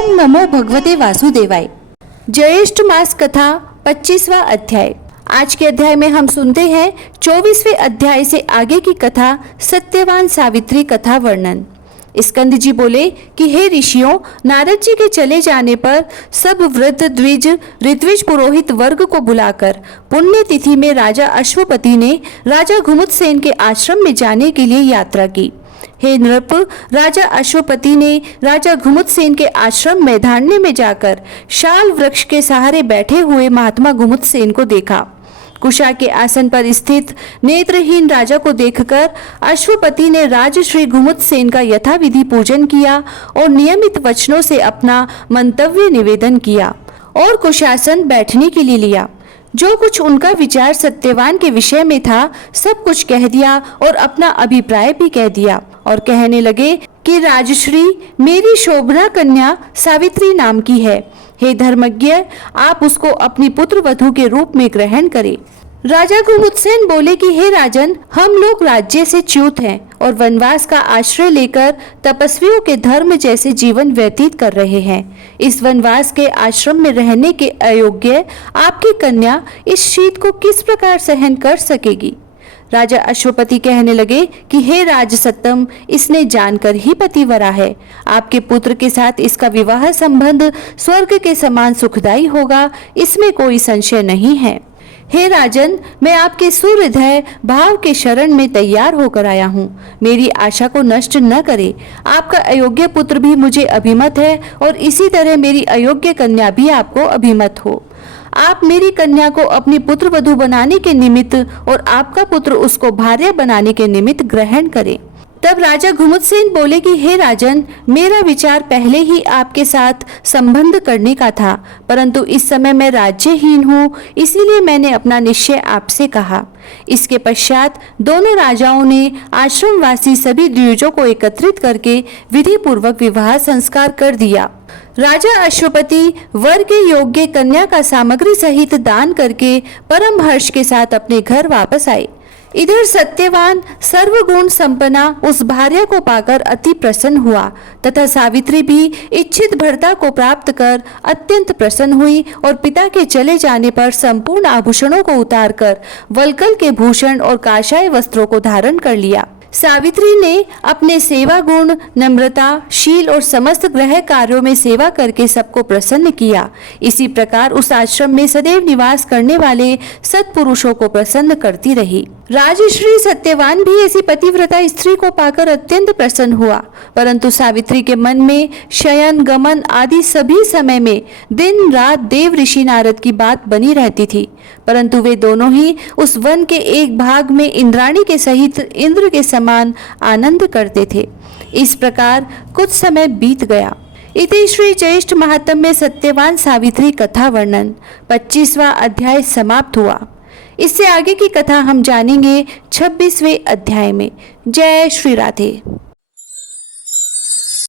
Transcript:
ओम नमो भगवते वासुदेवाय। ज्येष्ठ मास कथा 25वां अध्याय। आज के अध्याय में हम सुनते हैं 24वें अध्याय से आगे की कथा, सत्यवान सावित्री कथा वर्णन। स्कंद जी बोले कि हे ऋषियों, नारद जी के चले जाने पर सब वृद्ध द्विज ऋत्विज पुरोहित वर्ग को बुलाकर पुण्य तिथि में राजा अश्वपति ने राजा घुमुत्सेन के आश्रम में जाने के लिए यात्रा की। हे नृप, राजा अश्वपति ने राजा घुमुत्सेन के आश्रम मैदान्य में जाकर शाल वृक्ष के सहारे बैठे हुए महात्मा घुमुत्सेन को देखा। कुशा के आसन पर स्थित नेत्रहीन राजा को देखकर अश्वपति ने राजश्री घुमुत्सेन का यथाविधि पूजन किया और नियमित वचनों से अपना मंतव्य निवेदन किया और कुशासन बैठने के लिए लिया। जो कुछ उनका विचार सत्यवान के विषय में था सब कुछ कह दिया और अपना अभिप्राय भी कह दिया और कहने लगे कि राजश्री, मेरी शोभना कन्या सावित्री नाम की है। हे धर्मज्ञ, आप उसको अपनी पुत्र वधू के रूप में ग्रहण करें। राजा घुमुत्सेन बोले कि हे राजन, हम लोग राज्य से च्युत हैं और वनवास का आश्रय लेकर तपस्वियों के धर्म जैसे जीवन व्यतीत कर रहे हैं। इस वनवास के आश्रम में रहने के अयोग्य आपकी कन्या इस शीत को किस प्रकार सहन कर सकेगी। राजा अश्वपति कहने लगे कि हे राजसत्तम, इसने जानकर ही पतिव्रता है। आपके पुत्र के साथ इसका विवाह संबंध स्वर्ग के समान सुखदायी होगा, इसमें कोई संशय नहीं है। हे राजन, मैं आपके सुहृदय भाव के शरण में तैयार होकर आया हूँ। मेरी आशा को नष्ट न करे। आपका अयोग्य पुत्र भी मुझे अभिमत है और इसी तरह मेरी अयोग्य कन्या भी आपको अभिमत हो। आप मेरी कन्या को अपनी पुत्र वधू बनाने के निमित्त और आपका पुत्र उसको भार्या बनाने के निमित्त ग्रहण करें। तब राजा घुमुत्सेन बोले कि हे राजन, मेरा विचार पहले ही आपके साथ संबंध करने का था, परंतु इस समय मैं राज्यहीन हूँ, इसीलिए मैंने अपना निश्चय आपसे कहा। इसके पश्चात दोनों राजाओं ने आश्रमवासी सभी द्विजों को एकत्रित करके विधि पूर्वक विवाह संस्कार कर दिया। राजा अश्वपति वर के योग्य कन्या का सामग्री सहित दान करके परम हर्ष के साथ अपने घर वापस आए। इधर सत्यवान सर्वगुण संपन्ना उस भार्या को पाकर अति प्रसन्न हुआ तथा सावित्री भी इच्छित भर्ता को प्राप्त कर अत्यंत प्रसन्न हुई और पिता के चले जाने पर संपूर्ण आभूषणों को उतारकर वल्कल के भूषण और काशाय वस्त्रों को धारण कर लिया। सावित्री ने अपने सेवा गुण, नम्रता, शील और समस्त गृह कार्यों में सेवा करके सबको प्रसन्न किया। इसी प्रकार उस आश्रम में सदैव निवास करने वाले सत्पुरुषों को प्रसन्न करती रही। राजश्री सत्यवान भी ऐसी पतिव्रता स्त्री को पाकर अत्यंत प्रसन्न हुआ, परंतु सावित्री के मन में शयन, गमन आदि सभी समय में दिन रात देव ऋषि नारद की बात बनी रहती थी, परंतु वे दोनों ही उस वन के एक भाग में इंद्राणी के सहित इंद्र के समान आनंद करते थे। इस प्रकार कुछ समय बीत गया। इति श्री ज्येष्ठ महात्म्य सत्यवान सावित्री कथा वर्णन 25वां अध्याय समाप्त हुआ। इससे आगे की कथा हम जानेंगे 26वें अध्याय में। जय श्री राधे।